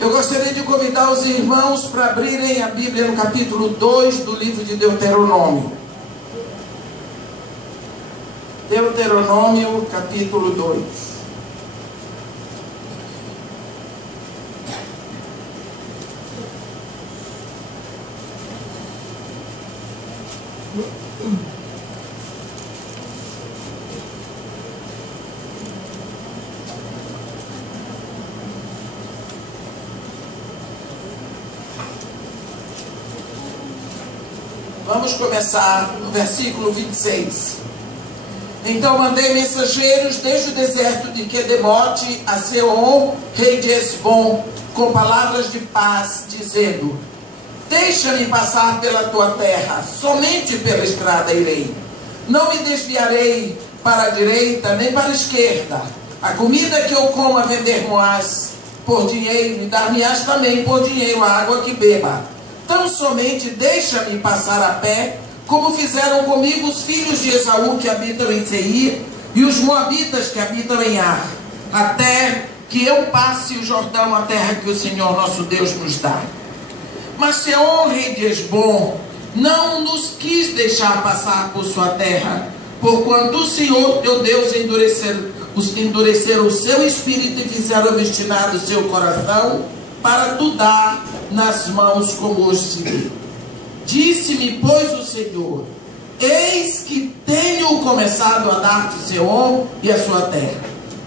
Eu gostaria de convidar os irmãos para abrirem a Bíblia no capítulo 2 do livro de Deuteronômio. Deuteronômio, capítulo 2. Vamos começar no versículo 26. Então mandei mensageiros desde o deserto de Quedemote a Sehon, rei de Hesbom, com palavras de paz, dizendo: deixa-me passar pela tua terra, somente pela estrada irei. Não me desviarei para a direita nem para a esquerda. A comida que eu como a vender-me-ás por dinheiro, e dar-me-ás também por dinheiro a água que beba. Tão somente deixa-me passar a pé, como fizeram comigo os filhos de Esaú que habitam em Seir, e os moabitas que habitam em Ar, até que eu passe o Jordão, a terra que o Senhor nosso Deus nos dá. Mas Sehon, rei de Hesbom, não nos quis deixar passar por sua terra, porquanto o Senhor teu Deus endureceu o seu espírito e fizeram obstinado o seu coração, para tu dar nas mãos como hoje se vê. Disse-me, pois, o Senhor: eis que tenho começado a dar-te Sehon e a sua terra.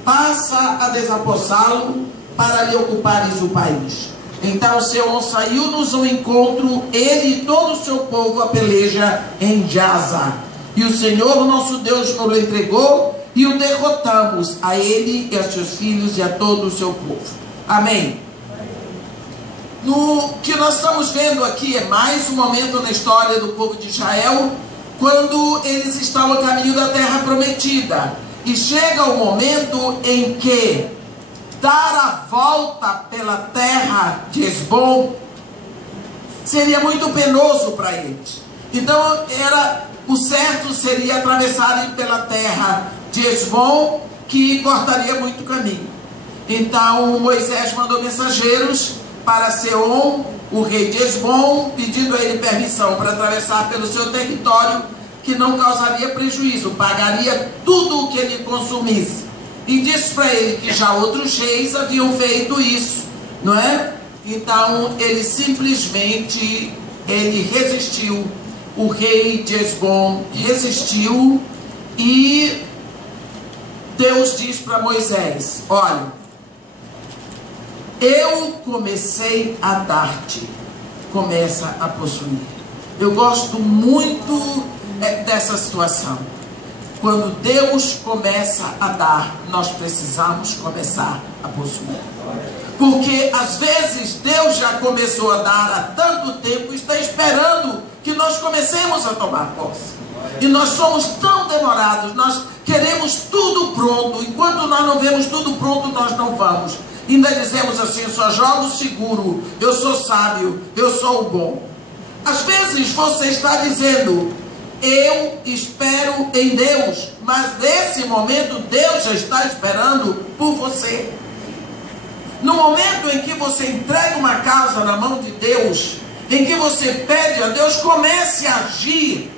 Passa a desapossá-lo, para lhe ocupares o país. Então Sehon saiu-nos ao encontro, ele e todo o seu povo a peleja em Jaza. E o Senhor nosso Deus nos entregou, e o derrotamos, a ele e a seus filhos e a todo o seu povo. Amém. No que nós estamos vendo aqui é mais um momento na história do povo de Israel, quando eles estão a caminho da terra prometida. E chega o momento em que dar a volta pela terra de Hesbom seria muito penoso para eles. Então o certo seria atravessarem pela terra de Hesbom, que cortaria muito caminho. Então Moisés mandou mensageiros para Sehon, o rei de Hesbom, pedindo a ele permissão para atravessar pelo seu território, que não causaria prejuízo, pagaria tudo o que ele consumisse. E disse para ele que já outros reis haviam feito isso, não é? Então ele simplesmente resistiu. O rei de Hesbom resistiu, e Deus diz para Moisés: olha, eu comecei a dar-te, começa a possuir. Eu gosto muito dessa situação. Quando Deus começa a dar, nós precisamos começar a possuir. Porque às vezes Deus já começou a dar há tanto tempo, está esperando que nós comecemos a tomar posse. E nós somos tão demorados, nós queremos tudo pronto. Enquanto nós não vemos tudo pronto, nós não vamos. Ainda dizemos assim: eu só jogo seguro, eu sou sábio, eu sou o bom. Às vezes você está dizendo: eu espero em Deus, mas nesse momento Deus já está esperando por você. No momento em que você entrega uma causa na mão de Deus, em que você pede a Deus, comece a agir,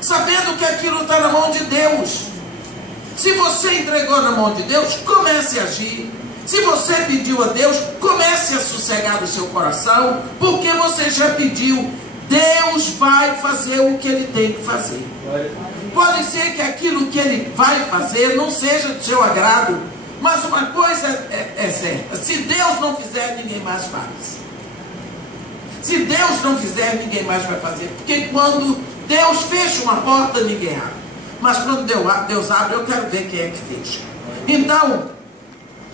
sabendo que aquilo está na mão de Deus. Se você entregou na mão de Deus, comece a agir. Se você pediu a Deus, comece a sossegar o seu coração, porque você já pediu. Deus vai fazer o que Ele tem que fazer. Pode ser que aquilo que Ele vai fazer não seja do seu agrado, mas uma coisa é certa: se Deus não fizer, ninguém mais faz. Se Deus não fizer, ninguém mais vai fazer. Porque quando Deus fecha uma porta, ninguém abre. Mas quando Deus abre, eu quero ver quem é que fecha. Então,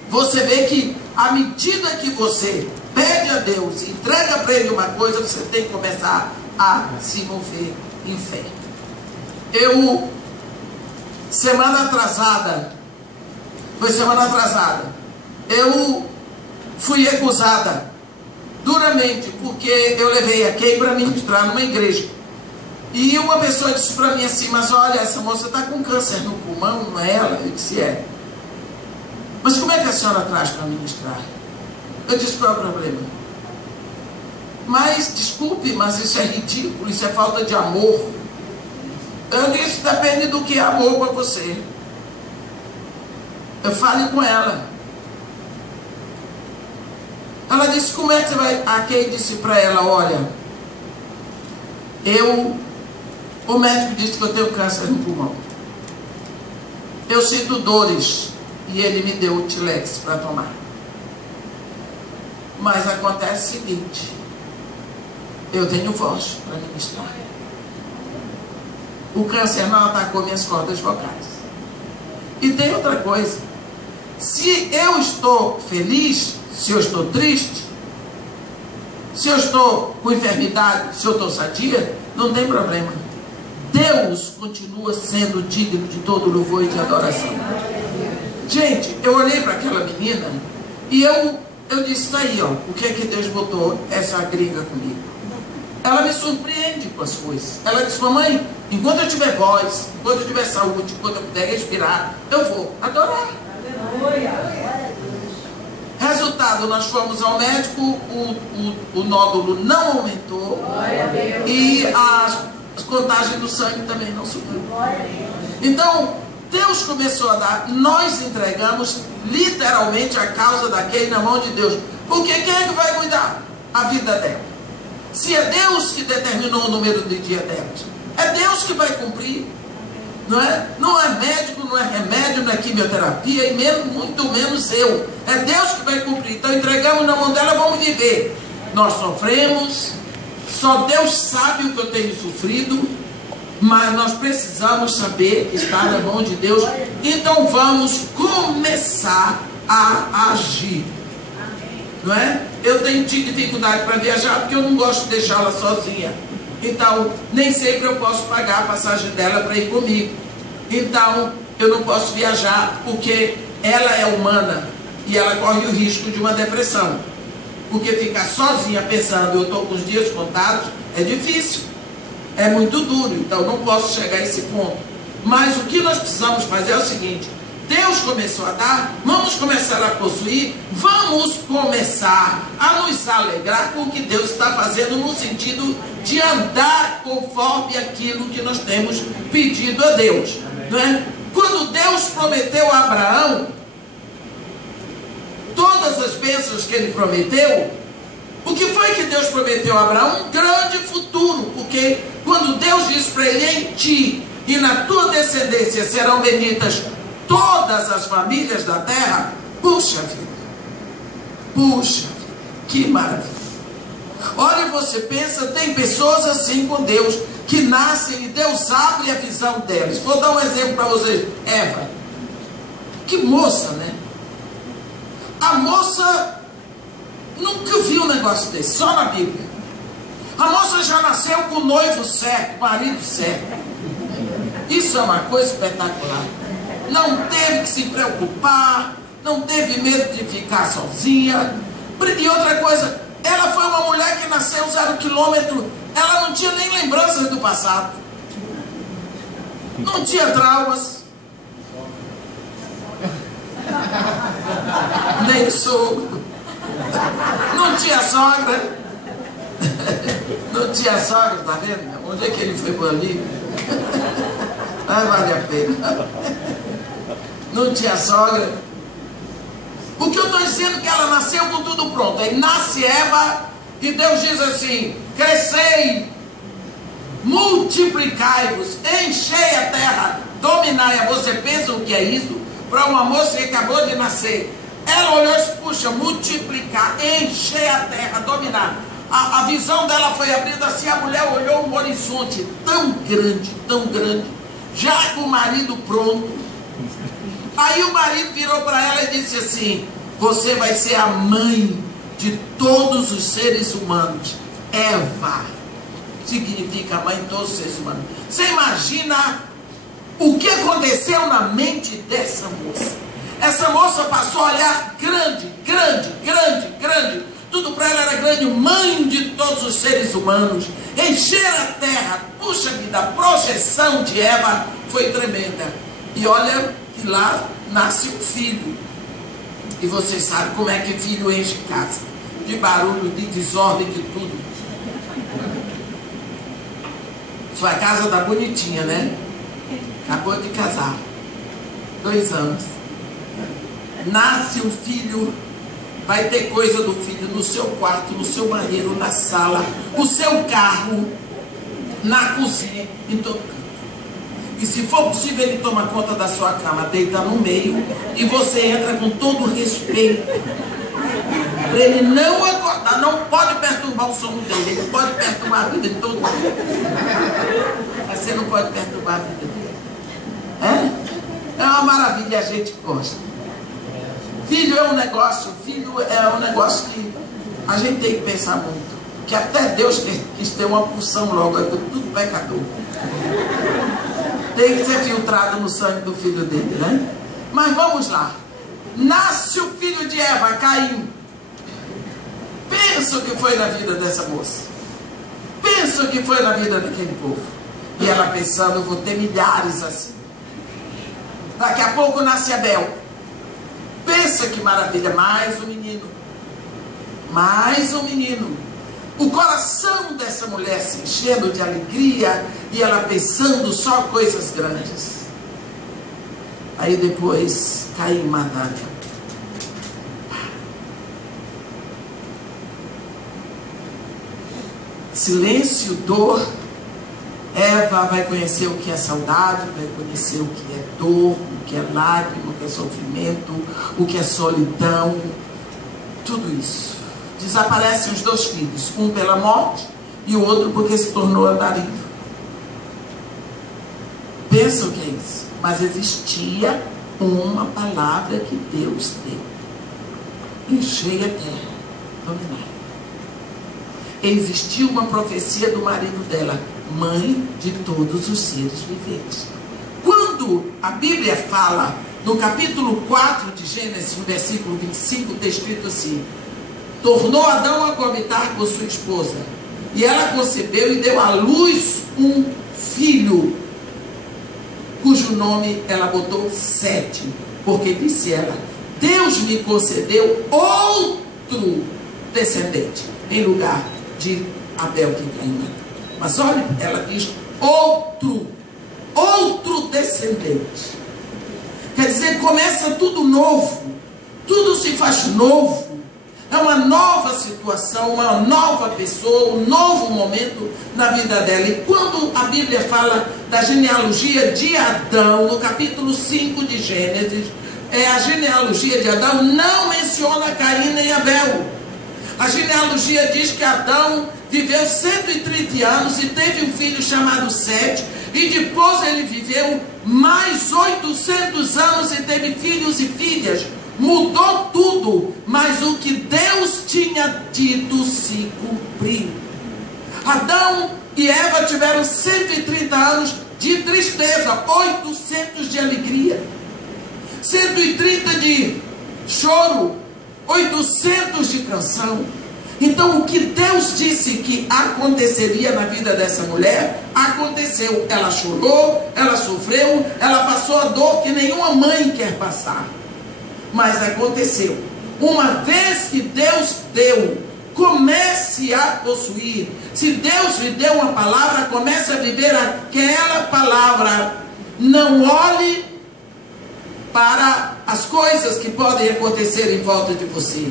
você vê que à medida que você pede a Deus, entrega para Ele uma coisa, você tem que começar a se mover em fé. Semana atrasada, eu fui acusada duramente, porque eu levei a Kay para ministrar numa igreja. E uma pessoa disse para mim assim: mas olha, essa moça está com câncer no pulmão, não é ela? Eu disse: é. Mas como é que a senhora traz para ministrar? Eu disse: qual é o problema? Mas, desculpe, mas isso é ridículo, isso é falta de amor. Eu disse: depende do que é amor para você. Eu falei com ela. Ela disse: como é que você vai? A Kay disse para ela: olha, o médico disse que eu tenho câncer no pulmão. Eu sinto dores. E ele me deu o Tilex para tomar. Mas acontece o seguinte: eu tenho voz para ministrar. O câncer não atacou minhas cordas vocais. E tem outra coisa: se eu estou feliz, se eu estou triste, se eu estou com enfermidade, se eu estou sadia, não tem problema. Deus continua sendo digno de todo louvor e de adoração. Gente, eu olhei para aquela menina e eu disse: tá aí, ó, o que é que Deus botou essa gringa comigo? Ela me surpreende com as coisas. Ela disse: mamãe, enquanto eu tiver voz, enquanto eu tiver saúde, enquanto eu puder respirar, eu vou adorar. Resultado: nós fomos ao médico, o nódulo não aumentou e as contagens do sangue também não subiu. Então, Deus começou a dar, nós entregamos literalmente a causa daquele na mão de Deus. Porque quem é que vai cuidar? A vida dela. Se é Deus que determinou o número de dia dela, é Deus que vai cumprir. Não é? Não é médico, não é remédio, não é quimioterapia, e mesmo, muito menos eu. É Deus que vai cumprir. Então entregamos na mão dela, vamos viver. Nós sofremos, só Deus sabe o que eu tenho sofrido, mas nós precisamos saber que está na mão de Deus. Então vamos começar a agir. Não é? Eu tenho tido dificuldade para viajar porque eu não gosto de deixá-la sozinha. Então, nem sempre eu posso pagar a passagem dela para ir comigo. Então, eu não posso viajar porque ela é humana e ela corre o risco de uma depressão. Porque ficar sozinha pensando, eu estou com os dias contados, é difícil. É muito duro, então não posso chegar a esse ponto. Mas o que nós precisamos fazer é o seguinte: Deus começou a dar, vamos começar a possuir, vamos começar a nos alegrar com o que Deus está fazendo, no sentido de andar conforme aquilo que nós temos pedido a Deus, não é? Quando Deus prometeu a Abraão todas as bênçãos que ele prometeu, o que foi que Deus prometeu a Abraão? Um grande futuro, porque quando Deus disse para ele: em ti e na tua descendência serão benditas todas as famílias da terra. Puxa vida, que maravilha. Olha, você pensa, tem pessoas assim com Deus, que nascem e Deus abre a visão delas. Vou dar um exemplo para vocês. Eva, que moça, né? A moça nunca viu um negócio desse, só na Bíblia. A moça já nasceu com o noivo certo, marido certo. Isso é uma coisa espetacular. Não teve que se preocupar, não teve medo de ficar sozinha. E outra coisa, ela foi uma mulher que nasceu 0 quilômetro. Ela não tinha nem lembranças do passado, não tinha traumas, nem sogro, não tinha sogra. Não tinha sogra, tá vendo? Onde é que ele foi por ali? Vai valer a pena. Não tinha sogra. O que eu estou dizendo é que ela nasceu com tudo pronto. Aí nasce Eva e Deus diz assim: crescei, multiplicai-vos, enchei a terra, dominai-a. Você pensa o que é isso? Para uma moça que acabou de nascer, ela olhou e disse: puxa, multiplicar, encher a terra, dominar. A visão dela foi abrindo assim, a mulher olhou um horizonte tão grande, já com o marido pronto. Aí o marido virou para ela e disse assim: você vai ser a mãe de todos os seres humanos. Eva significa mãe de todos os seres humanos. Você imagina o que aconteceu na mente dessa moça? Essa moça passou a olhar grande. Tudo para ela era grande, mãe de todos os seres humanos, encher a terra. Puxa vida, a projeção de Eva foi tremenda. E olha que lá nasce um filho. E vocês sabem como é que filho enche casa. De barulho, de desordem, de tudo. Sua casa tá bonitinha, né? Acabou de casar. 2 anos. Nasce um filho, vai ter coisa do filho no seu quarto, no seu banheiro, na sala, o seu carro, na cozinha, em todo canto. E se for possível, ele toma conta da sua cama, deita no meio, e você entra com todo o respeito. Para ele não acordar, não pode perturbar o sono dele, ele pode perturbar a vida de todo mundo. Mas você não pode perturbar a vida dele. É uma maravilha, a gente gosta. Filho é um negócio que a gente tem que pensar muito. Que até Deus quis ter uma porção logo, é tudo pecador. Tem que ser filtrado no sangue do filho dele, né? Mas vamos lá. Nasce o filho de Eva, Caim. Pensa o que foi na vida dessa moça. Pensa o que foi na vida daquele povo. E ela pensando, eu vou ter milhares assim. Daqui a pouco nasce Abel. Pensa que maravilha, mais um menino. Mais um menino. O coração dessa mulher se enchendo de alegria e ela pensando só coisas grandes. Aí depois Caim mata. Silêncio, dor. Eva vai conhecer o que é saudade, vai conhecer o que é dor, o que é lágrima, o que é sofrimento, o que é solidão. Tudo isso. Desaparecem os 2 filhos, um pela morte e o outro porque se tornou andarilho. Pensa o que é isso. Mas existia uma palavra que Deus deu. Enchei a terra, dominar. Existia uma profecia do marido dela, mãe de todos os seres viventes. Quando a Bíblia fala, no capítulo 4 de Gênesis, no versículo 25, está escrito assim: tornou Adão a coabitar com sua esposa, e ela concebeu e deu à luz um filho, cujo nome ela botou Sete, porque disse ela, Deus me concedeu outro descendente, em lugar de Abel que Caim matou. Mas olha, ela diz outro descendente. Quer dizer, começa tudo novo, tudo se faz novo. É uma nova situação, uma nova pessoa, um novo momento na vida dela. E quando a Bíblia fala da genealogia de Adão, no capítulo 5 de Gênesis, a genealogia de Adão não menciona Caim nem Abel. A genealogia diz que Adão viveu 130 anos e teve um filho chamado Sete, e depois ele viveu mais 800 anos e teve filhos e filhas. Mudou tudo, mas o que Deus tinha dito se cumpriu. Adão e Eva tiveram 130 anos de tristeza, 800 de alegria, 130 de choro, 800 de canção. Então o que Deus disse que aconteceria na vida dessa mulher, aconteceu. Ela chorou, ela sofreu, ela passou a dor que nenhuma mãe quer passar. Mas aconteceu. Uma vez que Deus deu, comece a possuir. Se Deus lhe deu uma palavra, comece a viver aquela palavra. Não olhe para as coisas que podem acontecer em volta de você.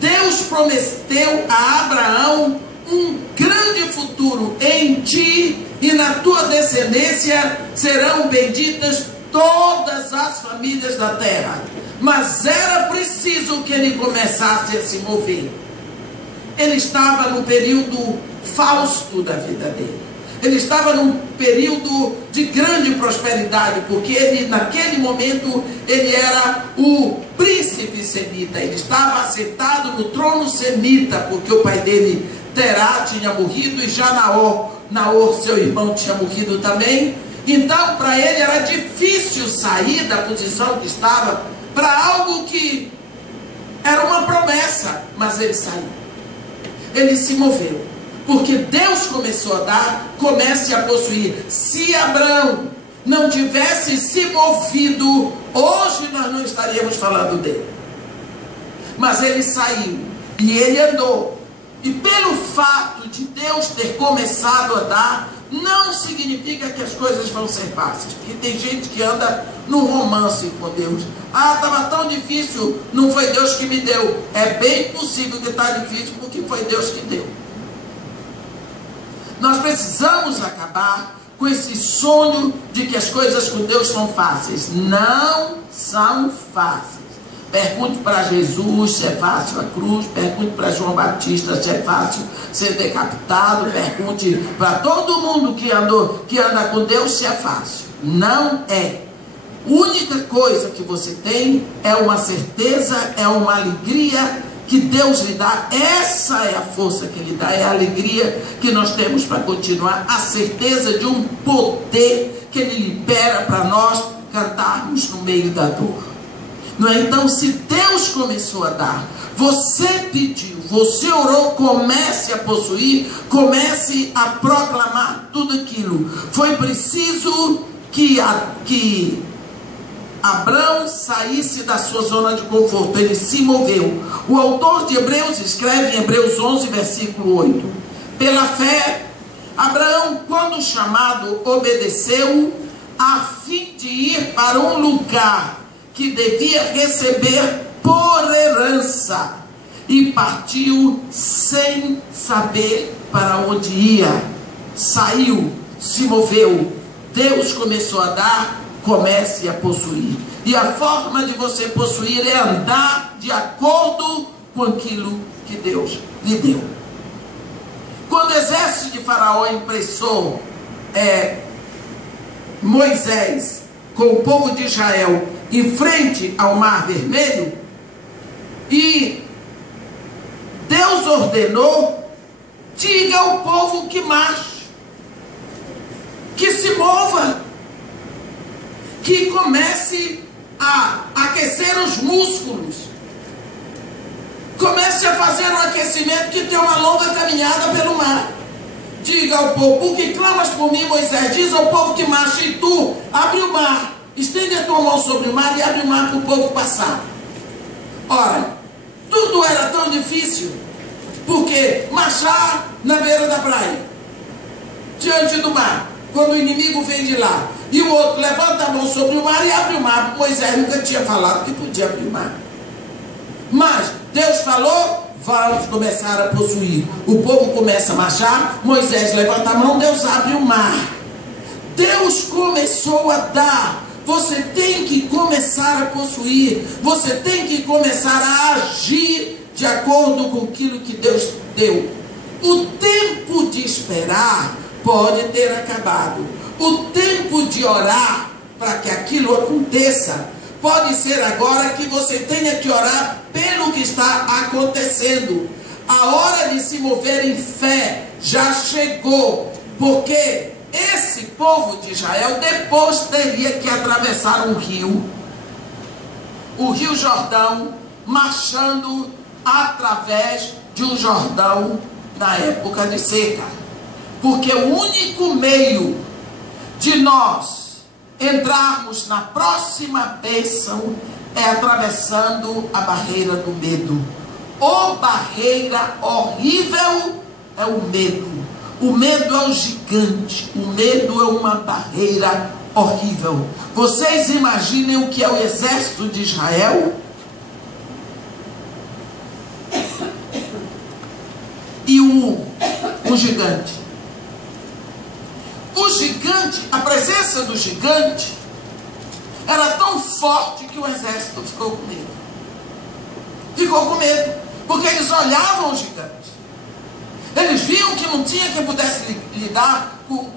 Deus prometeu a Abraão um grande futuro. Em ti e na tua descendência serão benditas todas as famílias da terra. Mas era preciso que ele começasse a se mover. Ele estava no período fausto da vida dele. Ele estava num período de grande prosperidade, porque ele, naquele momento, ele era o príncipe semita. Ele estava assentado no trono semita, porque o pai dele, Terá, tinha morrido, e já Naor, seu irmão, tinha morrido também. Então, para ele era difícil sair da posição que estava para algo que era uma promessa, mas ele saiu. Ele se moveu, porque Deus começou a dar, comece a possuir. Se Abraão não tivesse se movido, hoje nós não estaríamos falando dele. mas ele saiu e ele andou. E pelo fato de Deus ter começado a dar, não significa que as coisas vão ser fáceis. Porque tem gente que anda num romance com Deus. Ah, estava tão difícil, não foi Deus que me deu. É bem possível que está difícil porque foi Deus que deu. Nós precisamos acabar com esse sonho de que as coisas com Deus são fáceis. Não são fáceis. Pergunte para Jesus se é fácil a cruz, pergunte para João Batista se é fácil ser decapitado, pergunte para todo mundo que anda com Deus se é fácil. Não é. A única coisa que você tem é uma certeza, é uma alegria que Deus lhe dá. Essa é a força que Ele dá, é a alegria que nós temos para continuar, a certeza de um poder que Ele libera para nós cantarmos no meio da dor. Não é? Então, se Deus começou a dar, você pediu, você orou, comece a possuir, comece a proclamar tudo aquilo. Foi preciso que Abraão saísse da sua zona de conforto, ele se moveu. O autor de Hebreus escreve em Hebreus 11, versículo 8: pela fé, Abraão, quando chamado, obedeceu, a fim de ir para um lugar que devia receber por herança, e partiu sem saber para onde ia. Saiu, se moveu. Deus começou a dar, comece a possuir. E a forma de você possuir é andar de acordo com aquilo que Deus lhe deu. Quando o exército de Faraó impressou Moisés com o povo de Israel em frente ao Mar Vermelho, e Deus ordenou: diga ao povo que marche, que se mova, que comece a aquecer os músculos, comece a fazer um aquecimento, que tem uma longa caminhada pelo mar. Diga ao povo: por que clamas por mim, Moisés? Diz ao povo que marche, e tu abre o mar, estende a tua mão sobre o mar e abre o mar para o povo passar. Ora, tudo era tão difícil, porque marchar na beira da praia, diante do mar, quando o inimigo vem de lá, e o outro levanta a mão sobre o mar e abre o mar. Moisés nunca tinha falado que podia abrir o mar, mas Deus falou: vamos começar a possuir. O povo começa a marchar, Moisés levanta a mão, Deus abre o mar. Deus começou a dar. Você tem que começar a possuir. Você tem que começar a agir de acordo com aquilo que Deus deu. O tempo de esperar pode ter acabado. O tempo de orar para que aquilo aconteça pode ser agora, que você tenha que orar pelo que está acontecendo. A hora de se mover em fé já chegou, porque esse povo de Israel depois teria que atravessar um rio, o Rio Jordão, marchando através de um Jordão na época de seca. Porque o único meio de nós entrarmos na próxima bênção é atravessando a barreira do medo. A barreira horrível é o medo. O medo é o gigante. O medo é uma barreira horrível. Vocês imaginem o que é o exército de Israel? E o gigante. O gigante, a presença do gigante era tão forte que o exército ficou com medo. Ficou com medo, porque eles olhavam o gigante. Eles viam que não tinha quem pudesse lidar com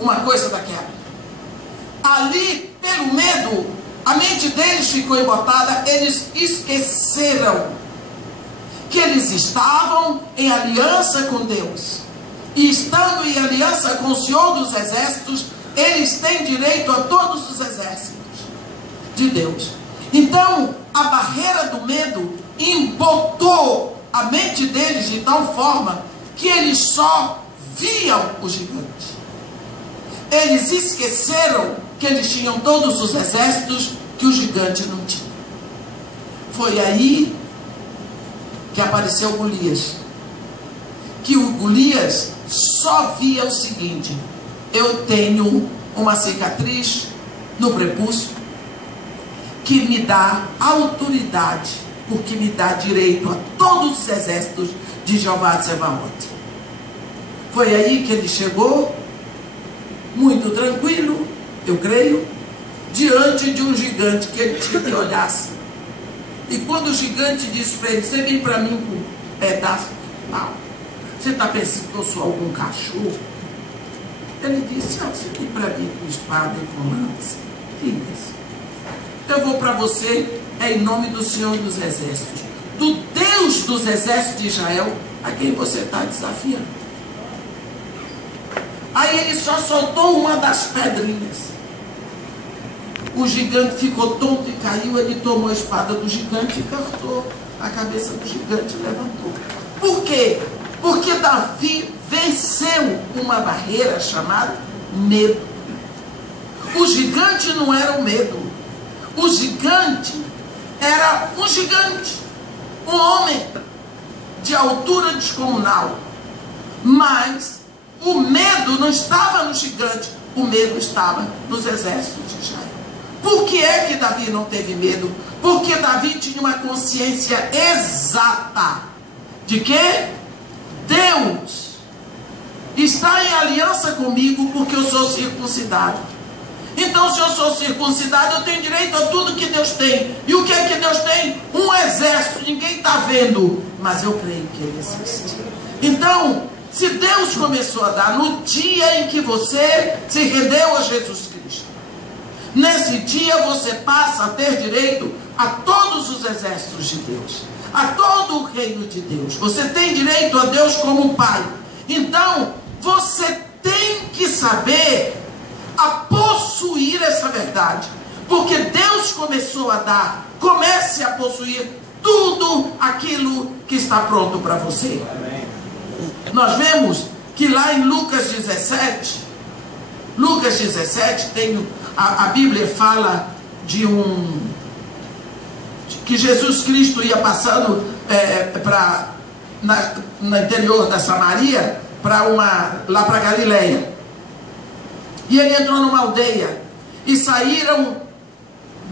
uma coisa daquela. Ali, pelo medo, a mente deles ficou embotada. Eles esqueceram que eles estavam em aliança com Deus. E estando em aliança com o Senhor dos Exércitos, eles têm direito a todos os exércitos de Deus. Então, a barreira do medo embotou a mente deles de tal forma que eles só viam o gigante. Eles esqueceram que eles tinham todos os exércitos que o gigante não tinha. Foi aí que apareceu Golias. Que o Golias só via o seguinte: eu tenho uma cicatriz no prepúcio que me dá autoridade, porque me dá direito a todos os exércitos de Jeová de Sebaote. Foi aí que ele chegou, muito tranquilo, eu creio, diante de um gigante que ele tinha que olhar assim. E quando o gigante disse para ele: você vem para mim com um pedaço de pau, você está pensando que eu sou algum cachorro? Ele disse: você vem para mim com espada e com lança. Eu vou para você em nome do Senhor dos Exércitos, do Deus dos Exércitos de Israel, a quem você está desafiando. Aí ele só soltou uma das pedrinhas. O gigante ficou tonto e caiu. Ele tomou a espada do gigante e cortou a cabeça do gigante e levantou. Por quê? Porque Davi venceu uma barreira chamada medo. O gigante não era o medo. O gigante era um gigante, um homem de altura descomunal. Mas o medo não estava no gigante, o medo estava nos exércitos de Israel. Por que é que Davi não teve medo? Porque Davi tinha uma consciência exata de que Deus está em aliança comigo, porque eu sou circuncidado. Então, se eu sou circuncidado, eu tenho direito a tudo que Deus tem. E o que é que Deus tem? Um exército, ninguém está vendo, mas eu creio que Ele existe. Então, se Deus começou a dar no dia em que você se rendeu a Jesus Cristo, nesse dia você passa a ter direito a todos os exércitos de Deus, a todo o reino de Deus. Você tem direito a Deus como Pai. Então, você tem que saber a possuir essa verdade, porque Deus começou a dar. Comece a possuir tudo aquilo que está pronto para você. Amém. Nós vemos que lá em Lucas 17, tem, a Bíblia fala de que Jesus Cristo ia passando no interior da Samaria, lá para Galileia. E ele entrou numa aldeia e saíram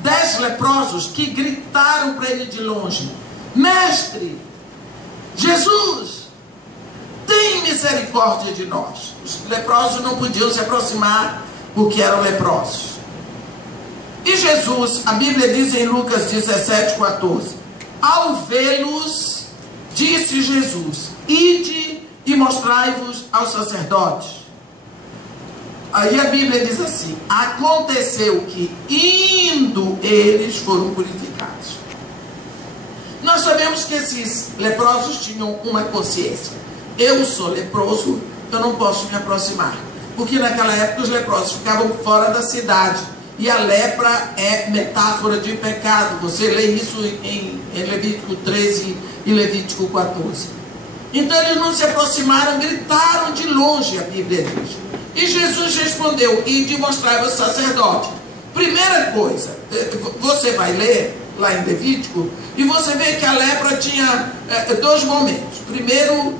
10 leprosos que gritaram para ele de longe: Mestre, Jesus, tem misericórdia de nós. Os leprosos não podiam se aproximar porque eram leprosos. E Jesus, a Bíblia diz em Lucas 17:14, ao vê-los, disse Jesus: ide e mostrai-vos aos sacerdotes. Aí a Bíblia diz assim: aconteceu que indo eles foram purificados. Nós sabemos que esses leprosos tinham uma consciência: eu sou leproso, eu não posso me aproximar, porque naquela época os leprosos ficavam fora da cidade, e a lepra é metáfora de pecado. Você lê isso em Levítico 13 e Levítico 14. Então eles não se aproximaram, gritaram de longe, a Bíblia diz. E Jesus respondeu: ide e mostrai-vos ao sacerdote. Primeira coisa, você vai ler lá em Levítico e você vê que a lepra tinha 2 momentos. Primeiro,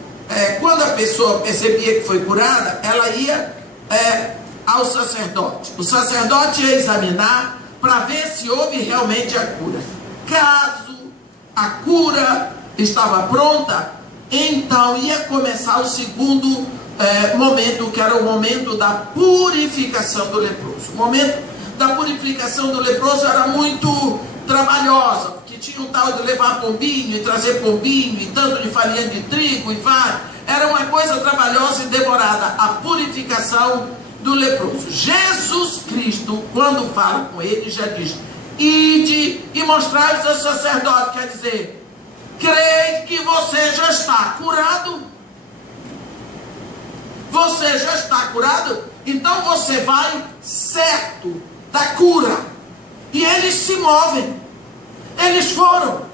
quando a pessoa percebia que foi curada, ela ia ao sacerdote. O sacerdote ia examinar para ver se houve realmente a cura. Caso a cura estava pronta, então ia começar o segundo momento, que era o momento da purificação do leproso. O momento da purificação do leproso era muito trabalhosa, porque tinha um tal de levar pombinho e trazer pombinho, e tanto de farinha de trigo, e era uma coisa trabalhosa e demorada, a purificação do leproso. Jesus Cristo, quando fala com ele, já diz: ide e mostrai-vos ao sacerdote. Quer dizer, creio que você já está curado. Você já está curado, então você vai certo da cura. E eles se movem. Eles foram.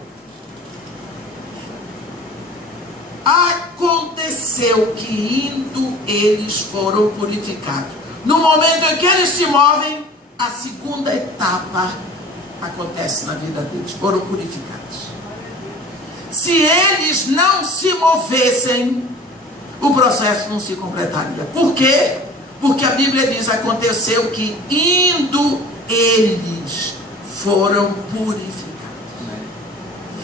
Aconteceu que indo eles foram purificados. No momento em que eles se movem, a segunda etapa acontece na vida deles. Foram purificados. Se eles não se movessem, o processo não se completaria. Por quê? Porque a Bíblia diz: aconteceu que indo eles foram purificados.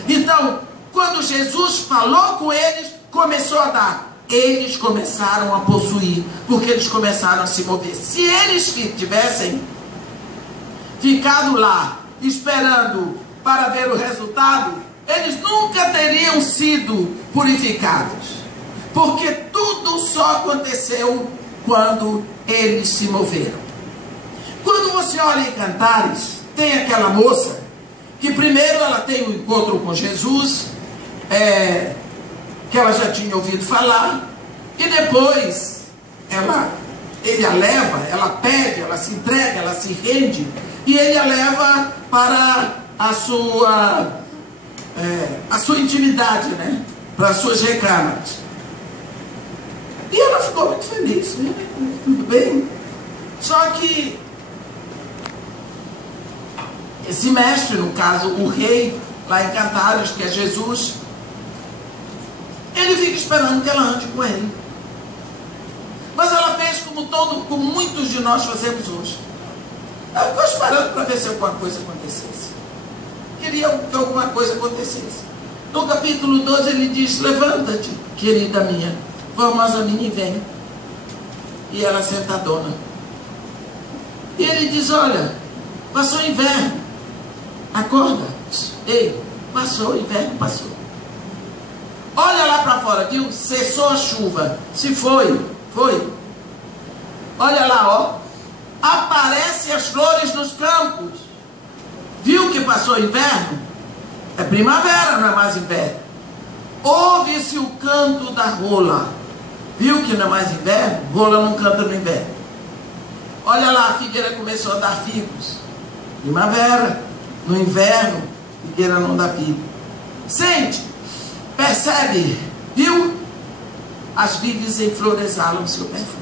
Então, quando Jesus falou com eles, começou a dar. Eles começaram a possuir, porque eles começaram a se mover. Se eles tivessem ficado lá, esperando para ver o resultado, eles nunca teriam sido purificados. Porque tudo só aconteceu quando eles se moveram. Quando você olha em Cantares, tem aquela moça que primeiro ela tem um encontro com Jesus, que ela já tinha ouvido falar, e depois ele a leva, ela pede, ela se entrega, ela se rende, e ele a leva para a sua intimidade, né? Para as suas recâmaras. E ela ficou muito feliz, né? Tudo bem. Só que esse mestre, no caso o rei lá em Cantares, que é Jesus, ele fica esperando que ela ande com ele. Mas ela fez como muitos de nós fazemos hoje. Ela ficou esperando para ver se alguma coisa acontecesse. Queria que alguma coisa acontecesse. No capítulo 12 ele diz: levanta-te, querida minha, vamos a mim e vem. E ela sentadona. E ele diz: olha, passou o inverno, acorda. Ei, passou o inverno, passou. Olha lá para fora, viu? Cessou a chuva. Se foi. Olha lá, ó. Aparecem as flores nos campos. Viu que passou o inverno? É primavera, não é mais inverno. Ouve-se o canto da rola. Viu que não é mais inverno? Rola não canta no inverno. Olha lá, a figueira começou a dar figos. Primavera. No inverno, a figueira não dá figo. Sente, percebe, viu? As vides em flor exalam seu perfume.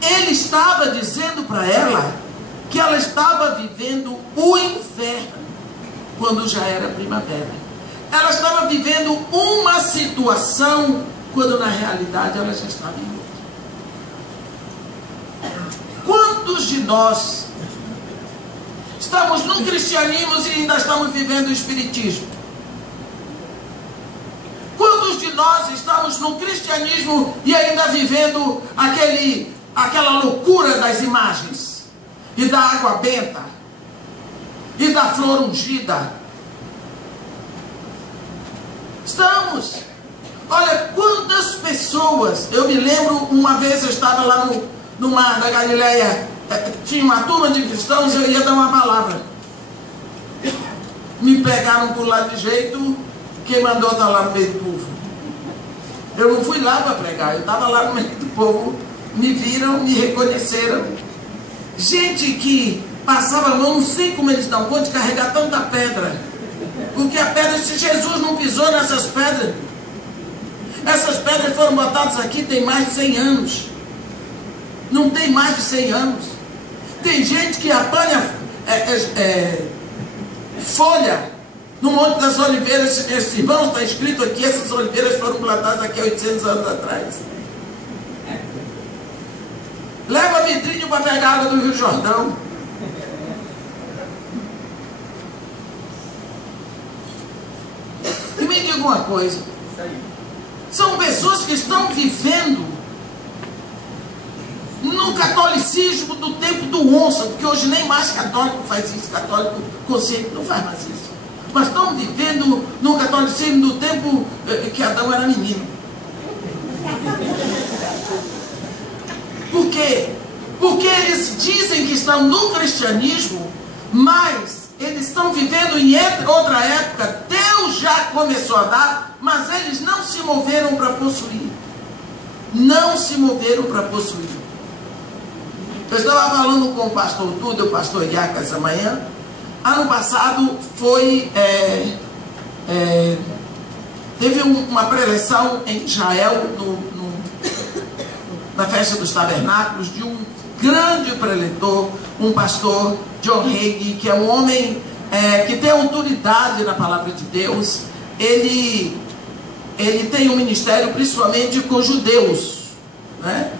Ele estava dizendo para ela que ela estava vivendo o inverno quando já era primavera. Ela estava vivendo uma situação quando na realidade ela já estava em outra. Quantos de nós estamos no cristianismo e ainda estamos vivendo o espiritismo? Quantos de nós estamos no cristianismo e ainda vivendo aquela loucura das imagens, e da água benta, e da flor ungida? Estamos. Olha quantas pessoas. Eu me lembro, uma vez eu estava lá no Mar da Galileia, tinha uma turma de cristãos, eu ia dar uma palavra. Me pegaram por lá de jeito, quem mandou estar lá no meio do povo. Eu não fui lá para pregar, eu estava lá no meio do povo, me viram, me reconheceram. Gente que passava a mão, não sei como eles dão conta de carregar tanta pedra. Porque a pedra, se Jesus não pisou nessas pedras, essas pedras foram botadas aqui tem mais de 100 anos. Não tem mais de 100 anos. Tem gente que apanha folha no Monte das Oliveiras. Esse irmão está escrito aqui, essas oliveiras foram plantadas aqui há 800 anos atrás. Leva vidrinho para pegar água do Rio Jordão. E me diga uma coisa, são pessoas que estão vivendo no catolicismo do tempo do onça, porque hoje nem mais católico faz isso, católico consciente não faz mais isso, mas estão vivendo no catolicismo do tempo que Adão era menino. Por quê? Porque eles dizem que estão no cristianismo, mas eles estão vivendo em outra época. Deus já começou a dar, mas eles não se moveram para possuir. Não se moveram para possuir. Eu estava falando com o pastor Tudo, o pastor Iaca, essa manhã. Ano passado foi... teve uma preleção em Israel, na festa dos tabernáculos, de um grande preletor, um pastor, John Hagee, que é um homem que tem autoridade na palavra de Deus, ele tem um ministério principalmente com judeus, né?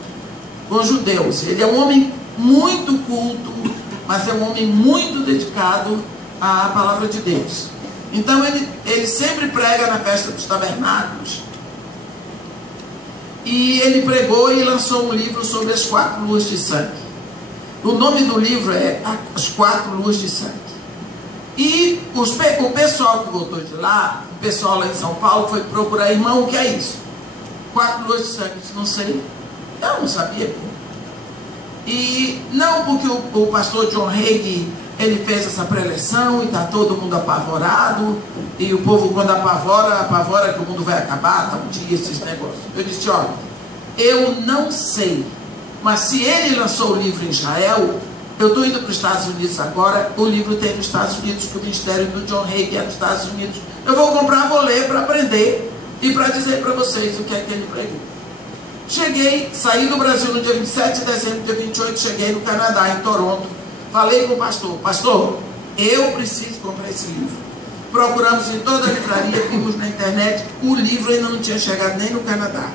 Com judeus. Ele é um homem muito culto, mas é um homem muito dedicado à palavra de Deus. Então ele sempre prega na festa dos tabernáculos. E ele pregou e lançou um livro sobre as 4 luas de sangue. O nome do livro é As 4 Luas de Sangue. E o pessoal que voltou de lá, o pessoal lá em São Paulo, foi procurar, irmão, o que é isso? 4 luas de sangue. Eu disse, não sei. Eu não sabia. E não porque o pastor John Hagee, ele fez essa preleção e está todo mundo apavorado. E o povo, quando apavora que o mundo vai acabar, tá um dia esses negócios. Eu disse, olha, eu não sei. Mas se ele lançou o livro em Israel, eu estou indo para os Estados Unidos agora, o livro tem nos Estados Unidos, que o ministério do John Hagee é nos Estados Unidos. Eu vou comprar, vou ler para aprender e para dizer para vocês o que é que ele pregou. Cheguei, saí do Brasil no dia 27 de dezembro, dia 28, cheguei no Canadá, em Toronto. Falei com o pastor, pastor, eu preciso comprar esse livro. Procuramos em toda a livraria, vimos na internet, o livro ainda não tinha chegado nem no Canadá.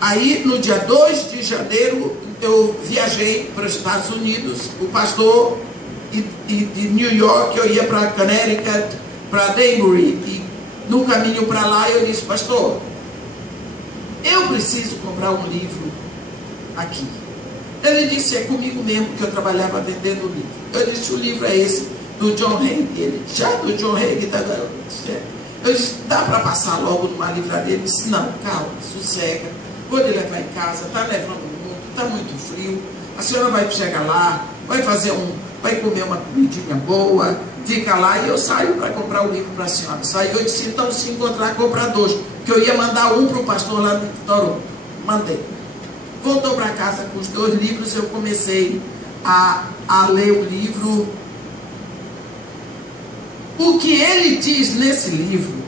Aí, no dia 2 de janeiro, eu viajei para os Estados Unidos, o pastor de New York, eu ia para Connecticut, para Danbury, e no caminho para lá eu disse, pastor, eu preciso comprar um livro aqui. Ele disse, é comigo mesmo que eu trabalhava vendendo o livro. Eu disse, o livro é esse, do John Hagee. Ele disse, do John Hagee, eu disse, dá para passar logo numa livraria? Ele disse, não, calma, sossega, vou lhe levar em casa, está nevando muito, está muito frio, a senhora vai chegar lá, vai comer uma comidinha boa, fica lá, e eu saio para comprar o livro para a senhora. Saí, eu disse, então se encontrar, comprar 2, que eu ia mandar um para o pastor lá de Toronto. Mandei. Voltou para casa com os 2 livros, eu comecei a ler o livro. O que ele diz nesse livro,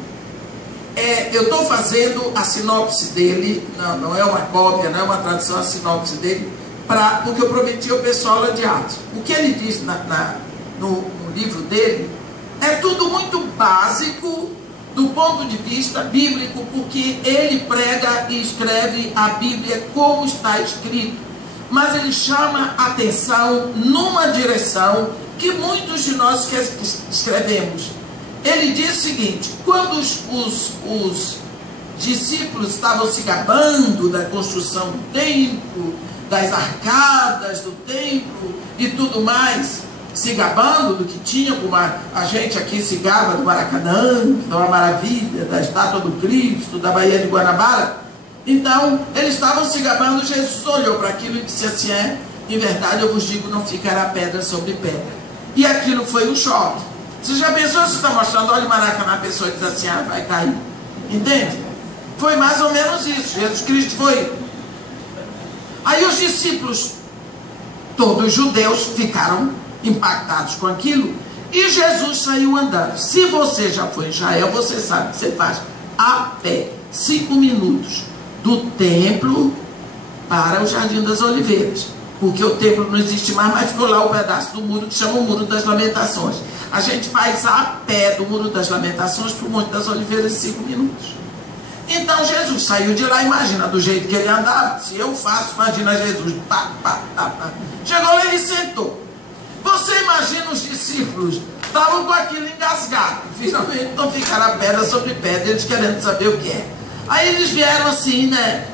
eu estou fazendo a sinopse dele, não é uma cópia, não é uma tradução, a sinopse dele, porque eu prometi ao pessoal lá de Atos. O que ele diz no livro dele é tudo muito básico do ponto de vista bíblico, porque ele prega e escreve a Bíblia como está escrito, mas ele chama a atenção numa direção que muitos de nós que escrevemos. Ele diz o seguinte, quando os discípulos estavam se gabando da construção do templo, das arcadas do templo e tudo mais, se gabando do que tinha, como a gente aqui se gaba do Maracanã, que é uma maravilha, da estátua do Cristo, da Baía de Guanabara. Então, eles estavam se gabando, Jesus olhou para aquilo e disse assim, em verdade eu vos digo, não ficará pedra sobre pedra. E aquilo foi um choque. Você já pensou, você está mostrando, olha o Maracanã, a pessoa diz assim, vai cair. Entende? Foi mais ou menos isso, Jesus Cristo foi. Aí os discípulos, todos judeus, ficaram impactados com aquilo, e Jesus saiu andando. Se você já foi em Israel, você sabe que você faz a pé 5 minutos do templo para o Jardim das Oliveiras, porque o templo não existe mais, mas ficou lá o pedaço do muro que chama o Muro das Lamentações. A gente faz a pé do Muro das Lamentações para o Monte das Oliveiras em 5 minutos. Então Jesus saiu de lá, imagina do jeito que ele andava. Se eu faço, imagina Jesus, pá. Chegou lá e ele sentou. Você imagina os discípulos, estavam com aquilo engasgado, finalmente não ficaram pedra sobre pedra, eles querendo saber o que é. Aí eles vieram assim, né?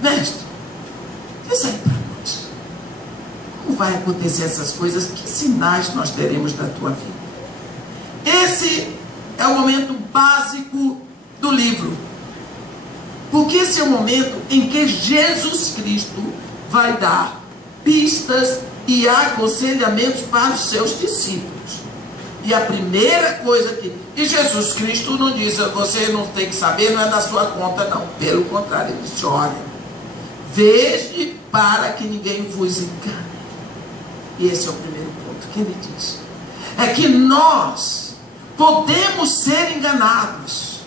Mestre, diz aí para nós, como vai acontecer essas coisas? Que sinais nós teremos da tua vida? Esse é o momento básico do livro, porque esse é o momento em que Jesus Cristo vai dar pistas e aconselhamentos para os seus discípulos. E a primeira coisa que... E Jesus Cristo não diz, você não tem que saber, não é da sua conta, não. Pelo contrário, ele disse, olha, veja para que ninguém vos engane. E esse é o primeiro ponto que ele diz. É que nós podemos ser enganados.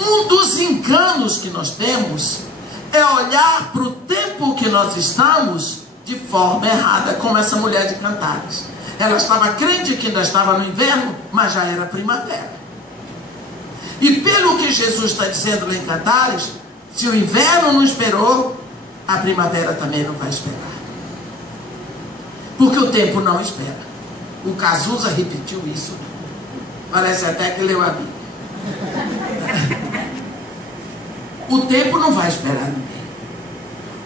Um dos enganos que nós temos é olhar para o tempo que nós estamos de forma errada, como essa mulher de Cantares. Ela estava crente que ainda estava no inverno, mas já era primavera. E pelo que Jesus está dizendo lá em Cantares, se o inverno não esperou, a primavera também não vai esperar. Porque o tempo não espera. O Cazuza repetiu isso. Parece até que leu a Bíblia. O tempo não vai esperar ninguém.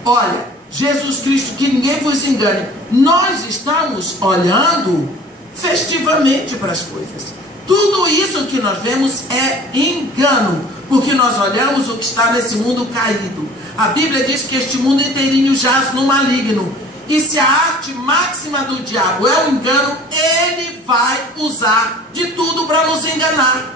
Olha, Jesus Cristo, que ninguém vos engane, nós estamos olhando festivamente para as coisas. Tudo isso que nós vemos é engano, porque nós olhamos o que está nesse mundo caído. A Bíblia diz que este mundo inteirinho jaz no maligno. E se a arte máxima do diabo é o engano, ele vai usar de tudo para nos enganar.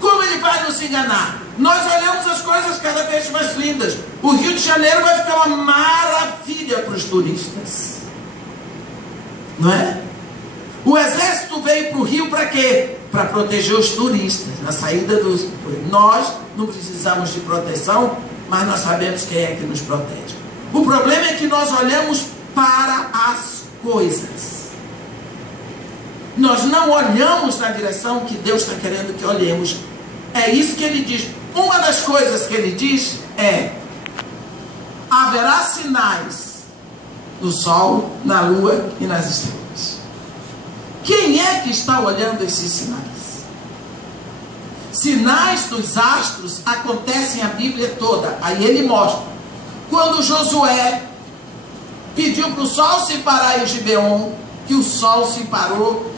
Como ele vai nos enganar? Nós olhamos as coisas cada vez mais lindas. O Rio de Janeiro vai ficar uma maravilha para os turistas. Não é? O exército veio para o Rio para quê? Para proteger os turistas. Na saída dos... Nós não precisamos de proteção, mas nós sabemos quem é que nos protege. O problema é que nós olhamos para as coisas. Nós não olhamos na direção que Deus está querendo que olhemos. É isso que ele diz. Uma das coisas que ele diz é: haverá sinais no sol, na lua e nas estrelas. Quem é que está olhando esses sinais? Sinais dos astros acontecem a Bíblia toda. Aí ele mostra. Quando Josué pediu para o sol se parar em Gibeon, que o sol se parou,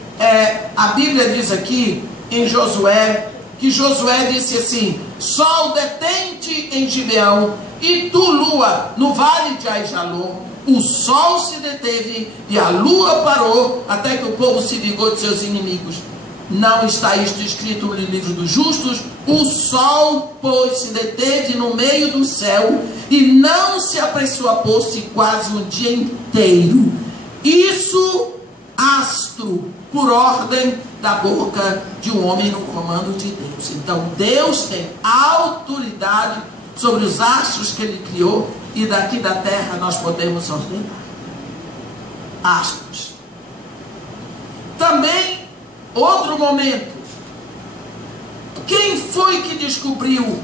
a Bíblia diz aqui em Josué, que Josué disse assim: sol detente em Gibeão, e tu, lua, no vale de Aijalon. O sol se deteve e a lua parou, até que o povo se vingou de seus inimigos. Não está isto escrito no livro dos justos? O sol, pois, se deteve no meio do céu e não se apressou a pôr-se quase um dia inteiro. Isso, astro, por ordem da boca de um homem no comando de Deus. Então Deus tem autoridade sobre os astros que ele criou, e daqui da terra nós podemos ordenar. Astros. Também, outro momento, quem foi que descobriu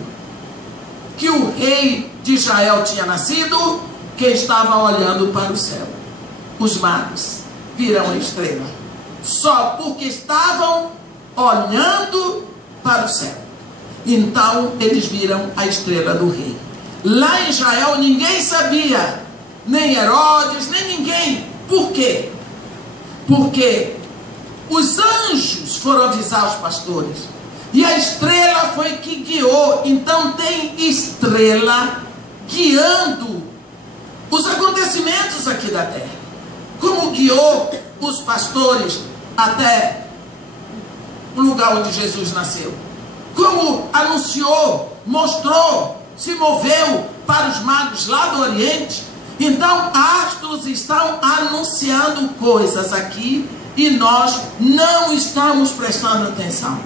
que o rei de Israel tinha nascido? Quem estava olhando para o céu. Os magos viram a estrela, só porque estavam olhando para o céu. Então eles viram a estrela do rei. Lá em Israel ninguém sabia, nem Herodes, nem ninguém. Por quê? Porque os anjos foram avisar os pastores, e a estrela foi que guiou. Então tem estrela guiando os acontecimentos aqui da terra, como guiou os pastores até o lugar onde Jesus nasceu, como anunciou, mostrou, se moveu para os magos lá do Oriente. Então astros estão anunciando coisas aqui e nós não estamos prestando atenção.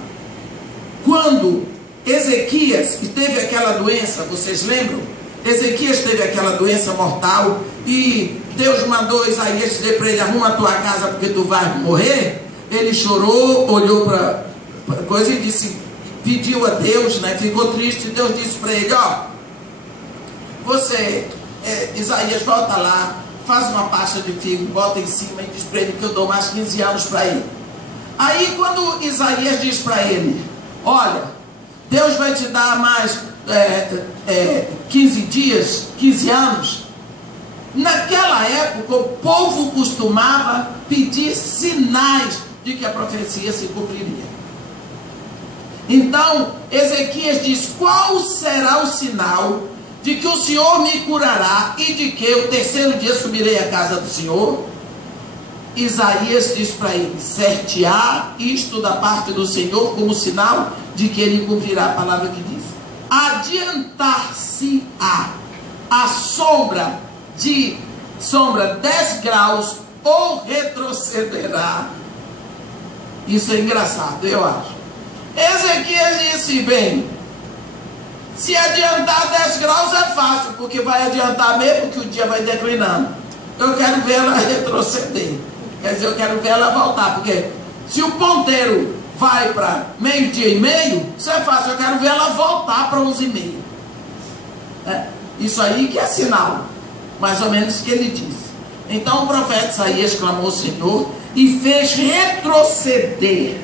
Quando Ezequias, que teve aquela doença, vocês lembram? Ezequias teve aquela doença mortal e Deus mandou Isaías dizer para ele: arruma a tua casa porque tu vais morrer. Ele chorou, olhou para a coisa e disse, pediu a Deus, né? Ficou triste. Deus disse para ele: ó, você, Isaías, volta lá, faz uma pasta de figo, bota em cima e diz para ele que eu dou mais 15 anos para ele. Aí quando Isaías diz para ele: olha, Deus vai te dar mais 15 dias, 15 anos. Naquela época o povo costumava pedir sinais de que a profecia se cumpriria. Então Ezequias diz: qual será o sinal de que o Senhor me curará e de que o terceiro dia subirei à casa do Senhor? Isaías diz para ele: certear isto da parte do Senhor como sinal de que ele cumprirá a palavra que diz. Adiantar-se-á a sombra 10 graus ou retrocederá. Isso é engraçado, eu acho. Ezequias disse: bem, se adiantar 10 graus é fácil, porque vai adiantar mesmo que o dia vai declinando. Eu quero ver ela retroceder. Quer dizer, eu quero ver ela voltar, porque se o ponteiro vai para 12:30, isso é fácil, eu quero ver ela voltar para 11:30. Isso aí que é sinal, mais ou menos o que ele disse. Então o profeta Isaías clamou ao Senhor e fez retroceder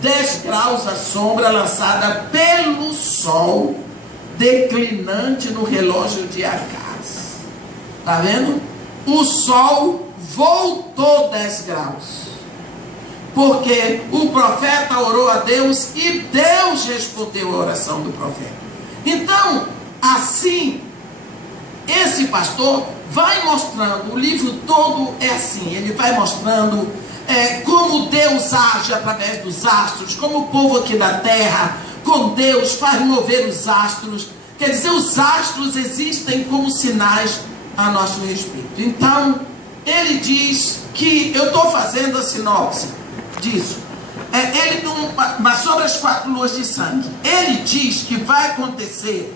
10 graus a sombra lançada pelo sol declinante no relógio de Acaz. Está vendo? O sol voltou 10 graus, porque o profeta orou a Deus e Deus respondeu a oração do profeta. Então, assim, esse pastor vai mostrando, o livro todo é assim, ele vai mostrando como Deus age através dos astros, como o povo aqui da terra, com Deus, faz mover os astros. Quer dizer, os astros existem como sinais a nosso respeito. Então, ele diz que, eu estou fazendo a sinopse disso, mas sobre as 4 luas de sangue, ele diz que vai acontecer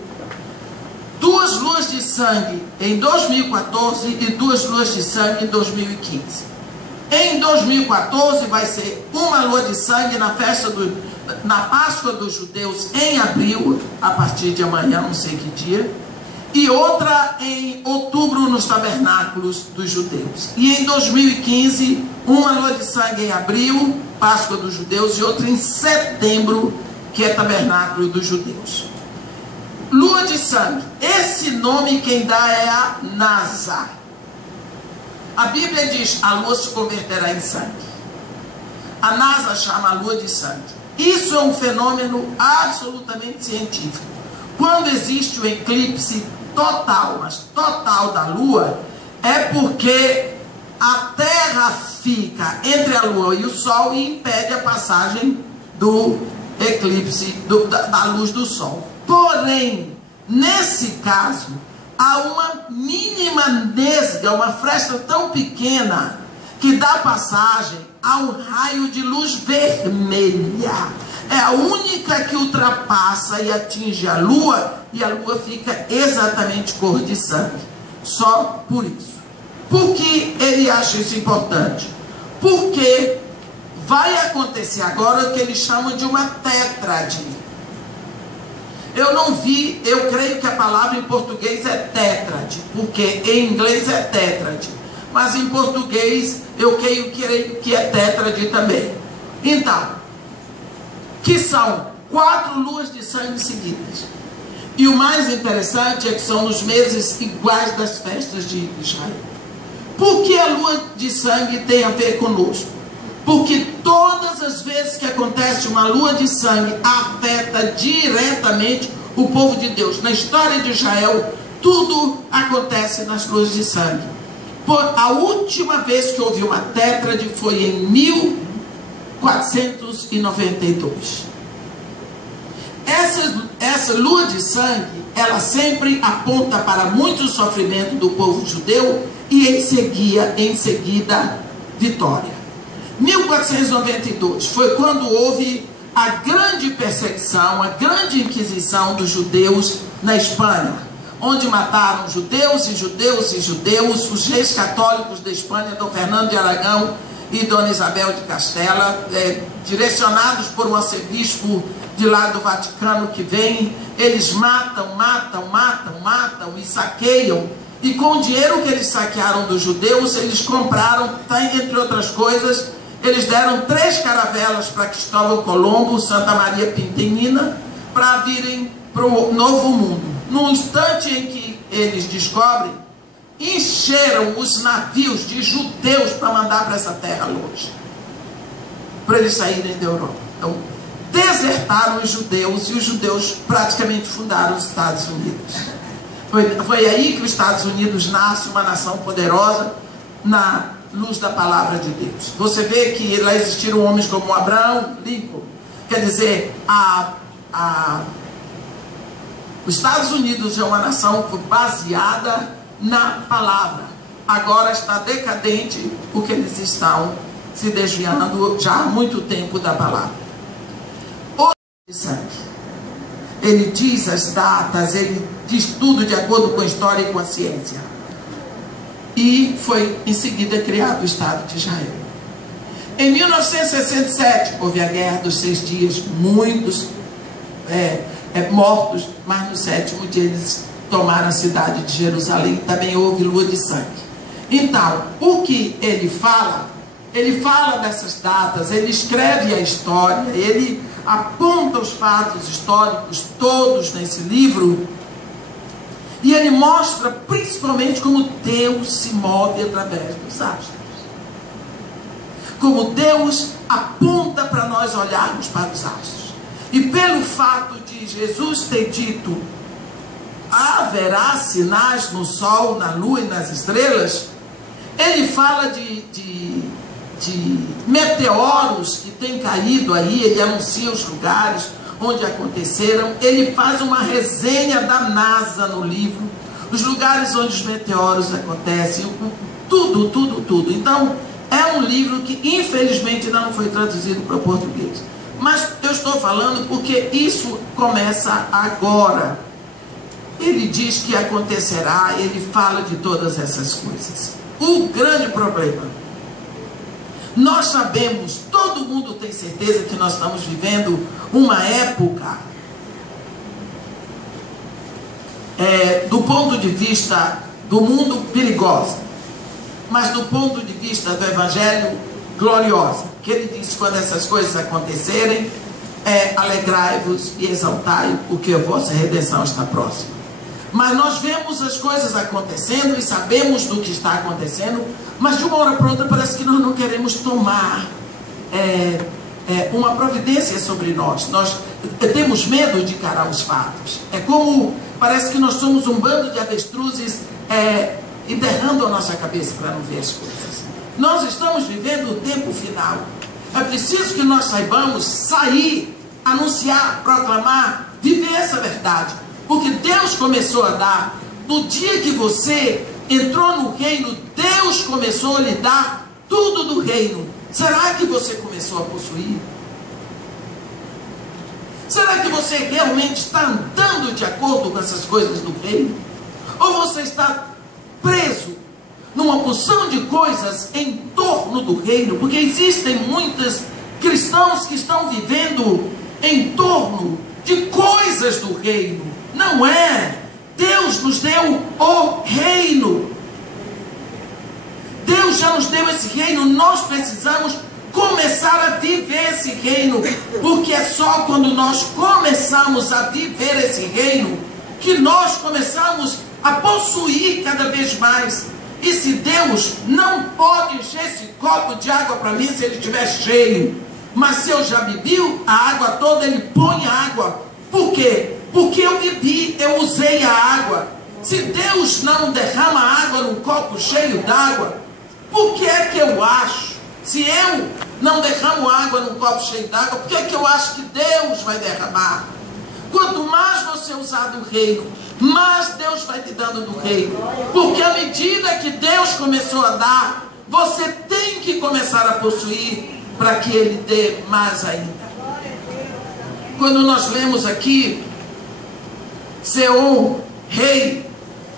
2 luas de sangue em 2014 e 2 luas de sangue em 2015. Em 2014 vai ser uma lua de sangue na Páscoa dos judeus em abril, a partir de amanhã, não sei que dia, e outra em outubro nos tabernáculos dos judeus. E em 2015, uma lua de sangue em abril, Páscoa dos judeus, e outra em setembro, que é tabernáculo dos judeus. Lua de sangue, esse nome quem dá é a Nasa. A Bíblia diz, a lua se converterá em sangue. A NASA chama a lua de sangue. Isso é um fenômeno absolutamente científico. Quando existe o eclipse total, mas total da lua, é porque a Terra fica entre a lua e o sol e impede a passagem do eclipse, da luz do sol. Porém, nesse caso, há uma mínima nesga, uma fresta tão pequena, que dá passagem a um raio de luz vermelha. É a única que ultrapassa e atinge a lua, e a lua fica exatamente cor de sangue. Só por isso. Por que ele acha isso importante? Porque vai acontecer agora o que eles chamam de uma tétrade. Eu não vi, eu creio que a palavra em português é tétrade, porque em inglês é tétrade, mas em português eu creio que é tétrade também. Então, que são 4 luas de sangue seguidas. E o mais interessante é que são nos meses iguais das festas de Israel. Por que a lua de sangue tem a ver conosco? Porque todas as vezes que acontece uma lua de sangue, afeta diretamente o povo de Deus. Na história de Israel, tudo acontece nas luas de sangue. A última vez que houve uma tétrade foi em 1492. Essa lua de sangue, ela sempre aponta para muito sofrimento do povo judeu e em seguida vitória. 1492 foi quando houve a grande perseguição, a grande inquisição dos judeus na Espanha, onde mataram judeus e judeus e judeus, os reis católicos da Espanha, Dom Fernando de Aragão e Dona Isabel de Castela, direcionados por um arcebispo de lá do Vaticano que vem, eles matam e saqueiam. E com o dinheiro que eles saquearam dos judeus, eles compraram, entre outras coisas, eles deram 3 caravelas para Cristóvão Colombo, Santa Maria Pinta e Nina, para virem para o Novo Mundo. No instante em que eles descobrem, encheram os navios de judeus para mandar para essa terra longe, para eles saírem da Europa. Então, desertaram os judeus e os judeus praticamente fundaram os Estados Unidos. Foi aí que os Estados Unidos nasce, uma nação poderosa na luz da palavra de Deus. Você vê que lá existiram homens como Abraham Lincoln. Quer dizer, os Estados Unidos é uma nação baseada na palavra. Agora está decadente porque eles estão se desviando já há muito tempo da palavra. O sangue, ele diz as datas, ele diz tudo de acordo com a história e com a ciência. e foi em seguida criado o Estado de Israel. Em 1967 houve a Guerra dos 6 Dias, muitos mortos, mas no 7º dia eles tomaram a cidade de Jerusalém. Também houve lua de sangue. Então, o que ele fala dessas datas, ele escreve a história, ele aponta os fatos históricos todos nesse livro, e ele mostra principalmente como Deus se move através dos astros. Como Deus aponta para nós olharmos para os astros. E pelo fato de Jesus ter dito: haverá sinais no sol, na lua e nas estrelas, ele fala de meteoros que têm caído aí, ele anuncia os lugares onde aconteceram, ele faz uma resenha da NASA no livro, os lugares onde os meteoros acontecem, tudo. Então, é um livro que infelizmente ainda não foi traduzido para o português. Mas eu estou falando porque isso começa agora. Ele diz que acontecerá, ele fala de todas essas coisas. O grande problema, nós sabemos, todo mundo tem certeza que nós estamos vivendo uma época, do ponto de vista do mundo, perigosa, mas do ponto de vista do Evangelho, gloriosa. Que ele diz: quando essas coisas acontecerem, alegrai-vos e exaltai, porque a vossa redenção está próxima. Mas nós vemos as coisas acontecendo e sabemos do que está acontecendo, mas de uma hora para outra parece que nós não queremos tomar uma providência sobre nós. Nós temos medo de encarar os fatos. É como, parece que nós somos um bando de avestruzes enterrando a nossa cabeça para não ver as coisas. Nós estamos vivendo o tempo final. É preciso que nós saibamos sair, anunciar, proclamar, viver essa verdade. Porque Deus começou a dar, no dia que você entrou no reino, Deus começou a lhe dar tudo do reino. Será que você começou a possuir? Será que você realmente está andando de acordo com essas coisas do reino? Ou você está preso numa porção de coisas em torno do reino? Porque existem muitos cristãos que estão vivendo em torno de coisas do reino. Não é. Deus nos deu o reino. Deus já nos deu esse reino. Nós precisamos começar a viver esse reino. Porque é só quando nós começamos a viver esse reino que nós começamos a possuir cada vez mais. E se Deus não pode encher esse copo de água para mim se ele estiver cheio, mas se eu já bebi a água toda, ele põe a água. Por quê? Porque eu bebi, eu usei a água. Se Deus não derrama água num copo cheio d'água, por que é que eu acho? Se eu não derramo água num copo cheio d'água, por que é que eu acho que Deus vai derramar? Quanto mais você usar do reino, mais Deus vai te dando do reino. Porque à medida que Deus começou a dar, você tem que começar a possuir para que Ele dê mais ainda. Quando nós lemos aqui, Seom, rei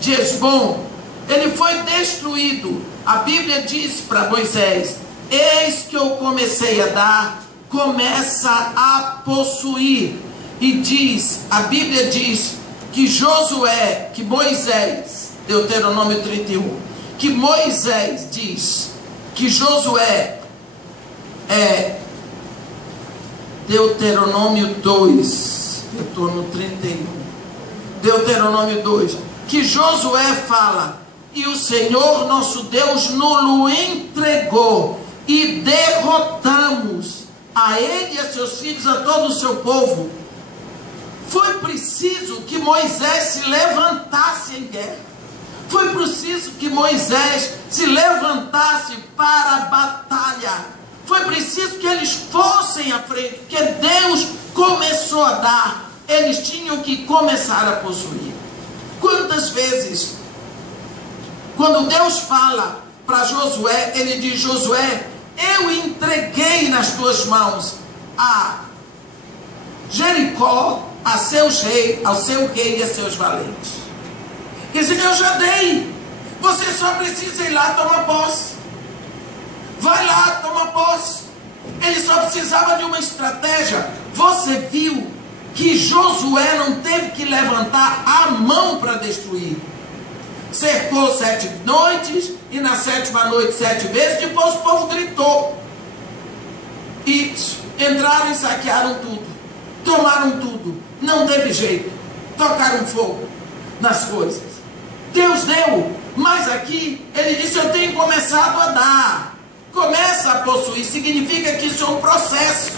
de Hesbom, ele foi destruído. A Bíblia diz para Moisés: eis que eu comecei a dar, começa a possuir. E diz, a Bíblia diz que Josué, que Moisés, Deuteronômio 31, que Moisés diz que Josué Deuteronômio 2, eu estou no 31, Deuteronômio 2, que Josué fala: e o Senhor nosso Deus nos entregou e derrotamos a ele e a seus filhos, a todo o seu povo. Foi preciso que Moisés se levantasse em guerra. Foi preciso que Moisés se levantasse para a batalha. Foi preciso que eles fossem à frente, porque Deus começou a dar. Eles tinham que começar a possuir. Quantas vezes, quando Deus fala para Josué, ele diz: Josué, eu entreguei nas tuas mãos a Jericó, ao seu rei e a seus valentes. Quer dizer, eu já dei. Você só precisa ir lá tomar posse. Vai lá, toma posse. Ele só precisava de uma estratégia. Você viu que Josué não teve que levantar a mão para destruir. Cercou 7 noites, e na 7ª noite 7 vezes, depois o povo gritou. E entraram e saquearam tudo. Tomaram tudo. Não teve jeito. Tocaram fogo nas coisas. Deus deu. Mas aqui, ele disse, eu tenho começado a dar. Começa a possuir. Significa que isso é um processo.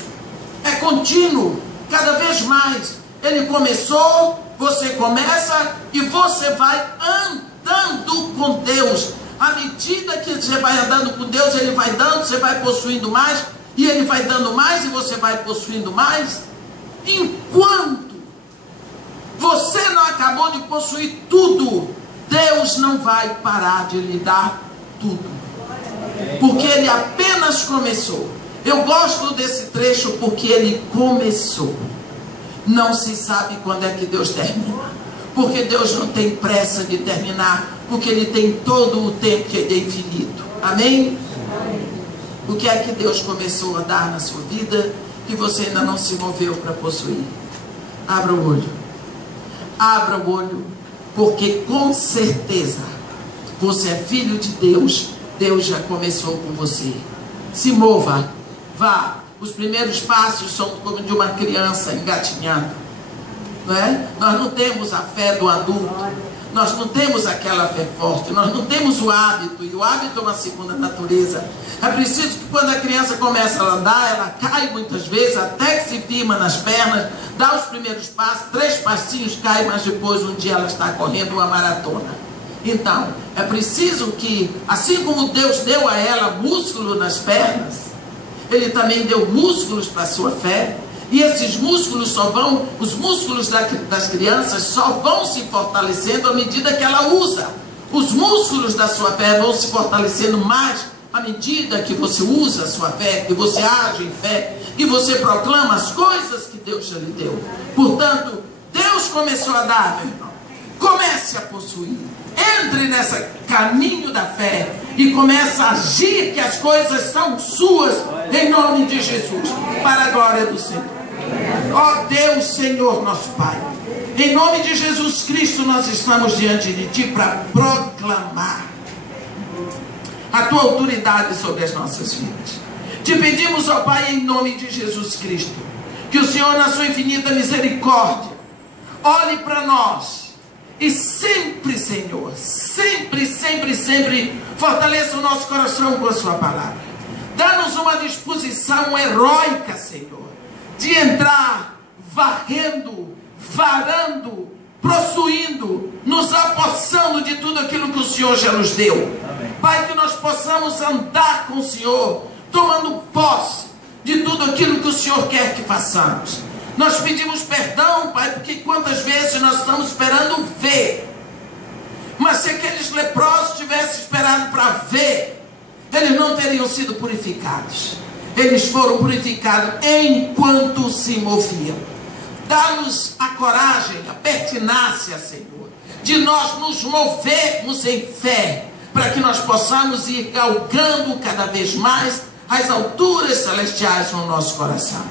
É contínuo. Cada vez mais. Ele começou, você começa e você vai andando com Deus. À medida que você vai andando com Deus, ele vai dando, você vai possuindo mais, e ele vai dando mais, e você vai possuindo mais. Enquanto você não acabou de possuir tudo, Deus não vai parar de lhe dar tudo, porque ele apenas começou. Eu gosto desse trecho porque ele começou. Não se sabe quando é que Deus termina, porque Deus não tem pressa de terminar, porque ele tem todo o tempo, que ele é infinito. Amém? O que é que Deus começou a dar na sua vida que você ainda não se moveu para possuir? Abra o olho. Abra o olho, porque com certeza você é filho de Deus. Deus já começou com você. Se mova, vá. Os primeiros passos são como de uma criança engatinhando, não é? Nós não temos a fé do adulto, nós não temos aquela fé forte, nós não temos o hábito, e o hábito é uma segunda natureza. É preciso que quando a criança começa a andar, ela cai muitas vezes, até que se firma nas pernas, dá os primeiros passos, 3 passinhos, cai, mas depois um dia ela está correndo uma maratona. Então, é preciso que, assim como Deus deu a ela músculo nas pernas, ele também deu músculos para a sua fé. E esses músculos os músculos das crianças só vão se fortalecendo à medida que ela usa. Os músculos da sua fé vão se fortalecendo mais à medida que você usa a sua fé, que você age em fé, que você proclama as coisas que Deus já lhe deu. Portanto, Deus começou a dar, meu irmão. Comece a possuir. Entre nesse caminho da fé e comece a agir, que as coisas são suas, em nome de Jesus, para a glória do Senhor. Ó Deus, Senhor nosso Pai, em nome de Jesus Cristo, nós estamos diante de Ti para proclamar a Tua autoridade sobre as nossas vidas. Te pedimos, ó Pai, em nome de Jesus Cristo, que o Senhor, na sua infinita misericórdia, olhe para nós e sempre, Senhor, sempre, sempre, sempre fortaleça o nosso coração com a sua palavra. Dá-nos uma disposição heróica, Senhor, de entrar varrendo, varando, possuindo, nos apossando de tudo aquilo que o Senhor já nos deu. Amém. Pai, que nós possamos andar com o Senhor, tomando posse de tudo aquilo que o Senhor quer que façamos. Nós pedimos perdão, Pai, porque quantas vezes nós estamos esperando ver. Mas se aqueles leprosos tivessem esperado para ver, eles não teriam sido purificados. Eles foram purificados enquanto se moviam. Dá-nos a coragem, a pertinácia, Senhor, de nós nos movermos em fé, para que nós possamos ir galgando cada vez mais as alturas celestiais no nosso coração.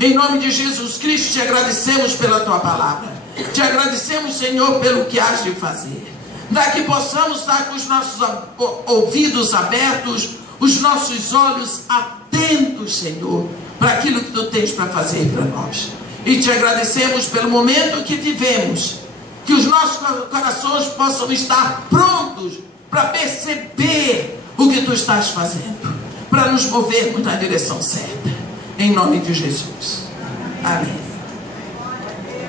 Em nome de Jesus Cristo, te agradecemos pela Tua palavra. Te agradecemos, Senhor, pelo que has de fazer. Para que possamos estar com os nossos ouvidos abertos, os nossos olhos atentos, Senhor, para aquilo que Tu tens para fazer para nós. E te agradecemos pelo momento que vivemos, que os nossos corações possam estar prontos para perceber o que Tu estás fazendo, para nos movermos na direção certa. Em nome de Jesus. Amém.